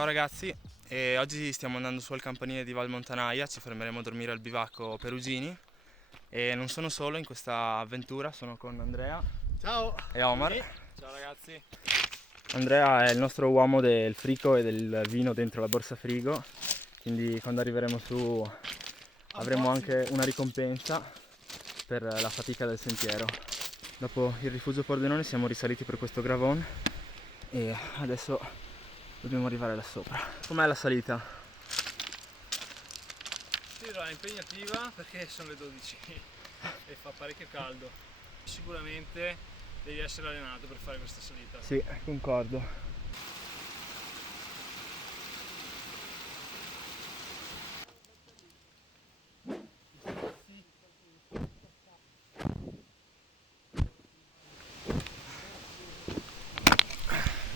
Ciao ragazzi, oggi stiamo andando su al campanile di Val Montanaia, ci fermeremo a dormire al bivacco Perugini e non sono solo in questa avventura, sono con Andrea. Ciao! E Omar. Ciao ragazzi! Andrea è il nostro uomo del frigo e del vino dentro la borsa frigo, quindi quando arriveremo su avremo anche una ricompensa per la fatica del sentiero. Dopo il rifugio Pordenone siamo risaliti per questo gravone e adesso dobbiamo arrivare là sopra. Com'è la salita? Sì, è impegnativa perché sono le 12 e fa parecchio caldo. Sicuramente devi essere allenato per fare questa salita. Sì, concordo.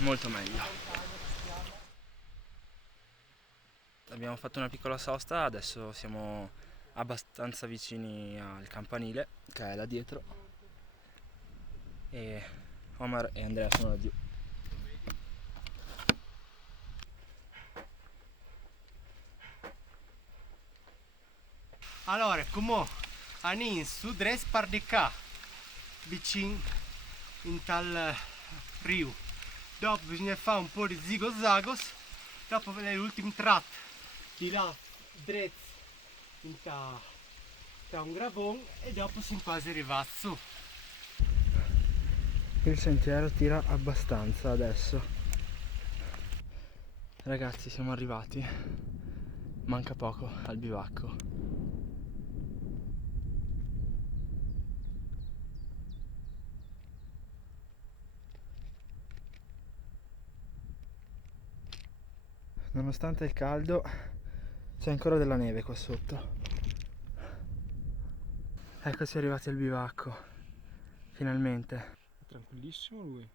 Molto meglio. Abbiamo fatto una piccola sosta, adesso siamo abbastanza vicini al campanile che è là dietro e Omar e Andrea sono laggiù. Allora, come anin su dres par de ca vicin in tal rio. Dopo bisogna fare un po' di zigozagos, dopo vedere l'ultimo tratto di là dretz in ta un gravon e dopo si quasi arriva su. Il sentiero tira abbastanza adesso. Ragazzi, siamo arrivati. Manca poco al bivacco. Nonostante il caldo c'è ancora della neve qua sotto. Eccoci arrivati al bivacco. Finalmente. Tranquillissimo lui.